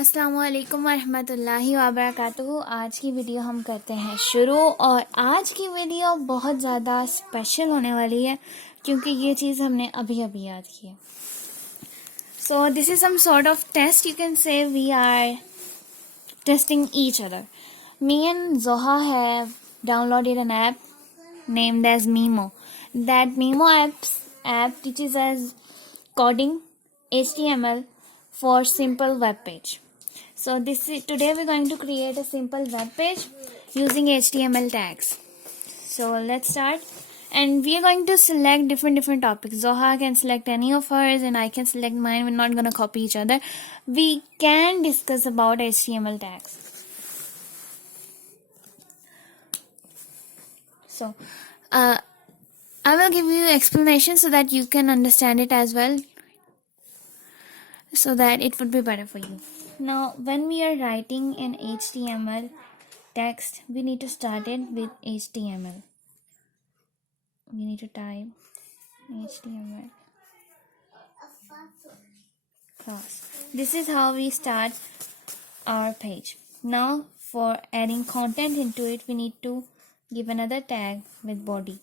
अस्सलामुअलैकुम वरहमतुल्लाहि वबरकातुहू। आज की वीडियो हम करते हैं शुरू। और आज की वीडियो बहुत ज़्यादा स्पेशल होने वाली है क्योंकि ये चीज़ हमने अभी अभी याद की है। So this is some sort of test, you can say we are testing each other. Me and Zuhaa have downloaded an app named as Mimo. That Mimo app teaches us coding HTML for simple web page. So today we're going to create a simple web page using HTML tags. So let's start. And we are going to select different topics. Zuhaa can select any of hers and I can select mine. We're not going to copy each other. We can discuss about HTML tags. So I will give you explanation so that you can understand it as well, so that it would be better for you. Now, when we are writing in HTML text, we need to start it with HTML. We need to type HTML class. This is how we start our page. Now, for adding content into it, we need to give another tag with body.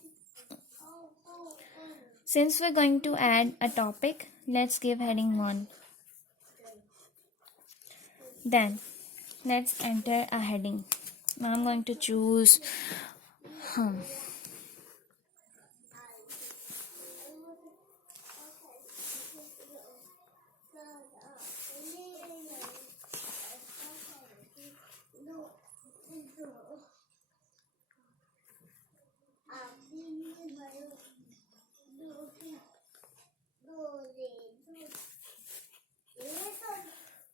Since we're going to add a topic, let's give heading 1. Then let's enter a heading. Now I'm going to choose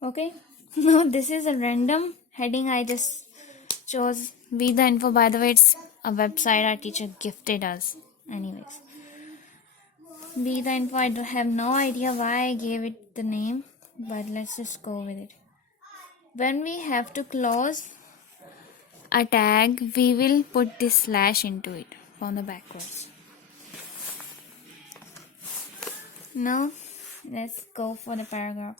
okay. Now this is a random heading I just chose. Be the info. By the way, it's a website our teacher gifted us. Anyways, be the info. I have no idea why I gave it the name, but let's just go with it. When we have to close a tag, we will put this slash into it from the backwards. Now let's go for the paragraph.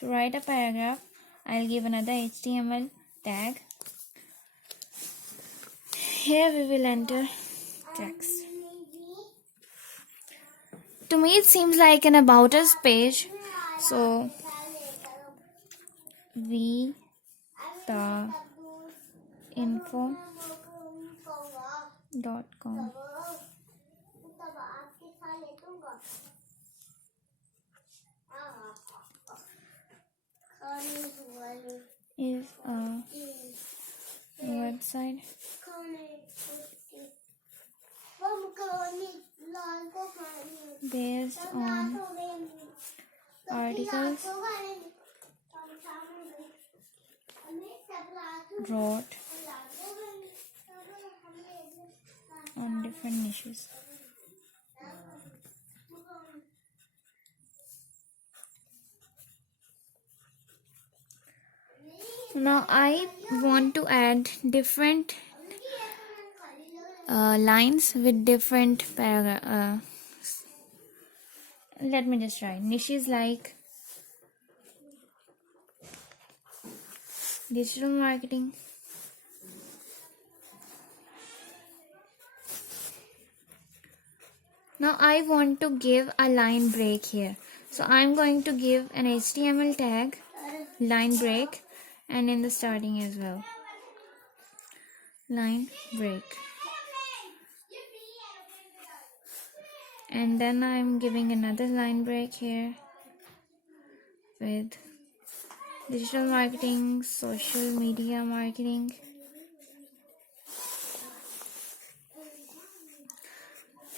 To write a paragraph, I'll give another HTML tag. Here we will enter text. To me it seems like an about us page, so we the info.com is a website based on articles wrote on different niches. Now I want to add different lines with different paragraphs. Let me just write niches like digital marketing, now I want to give a line break here, so I'm going to give an HTML tag line break, and in the starting as well, line break. And then I'm giving another line break here with digital marketing, social media marketing,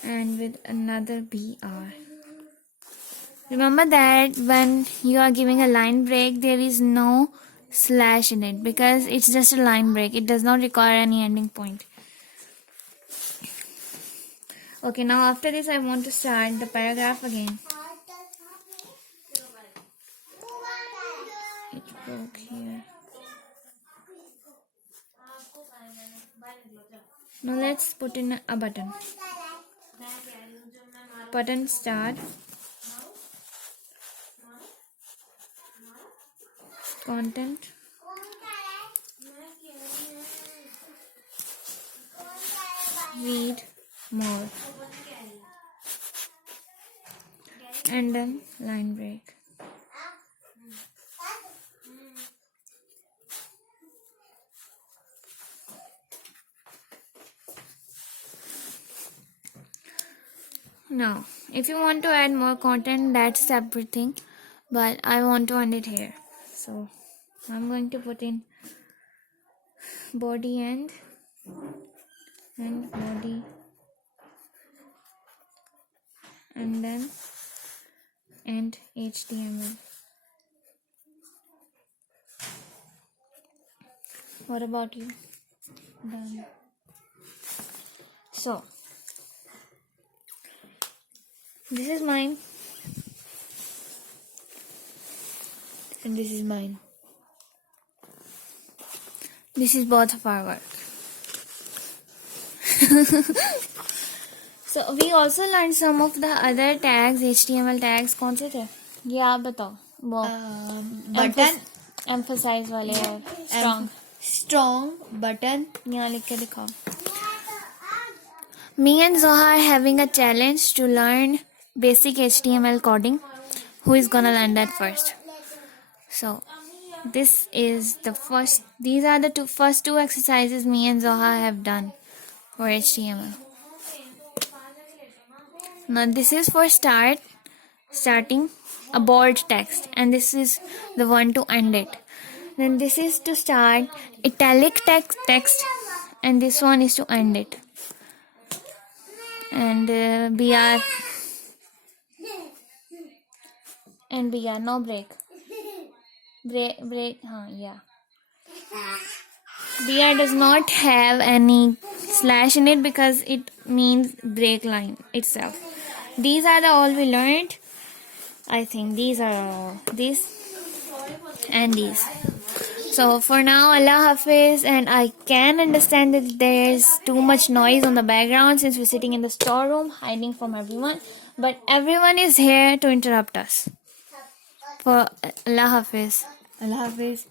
and with another BR. Remember that when you are giving a line break, there is no slash in it because it's just a line break. It does not require any ending point. Okay, now after this I want to start the paragraph again. It broke here. Now let's put in a button. Button start. content, read more, and then line break. Now, if you want to add more content, that's a separate thing, but I want to end it here. So, I'm going to put in body and body, and then and HTML. What about you? Done. So, this is mine, and this is mine. This is both of our work. So we also learned some of the other tags, HTML tags. कौन से थे? ये आप बताओ. वो button, emphasize वाले और strong button. यहाँ लिख के दिखाओ. Me and Zuhaa are having a challenge to learn basic HTML coding. Who is gonna learn that first? So this is the first. These are the first two exercises me and Zuhaa have done for HTML. Now this is for starting a bold text, and this is the one to end it. Then this is to start italic text, and this one is to end it. And BR no break. Yeah. BR does not have any slash in it because it means break line itself. These are the all we learned. I think these are all. This and these. So for now, Allah Hafiz, and I can understand that there's too much noise on the background since we're sitting in the storeroom hiding from everyone. But everyone is here to interrupt us. For Allah Hafiz. Allah Hafiz.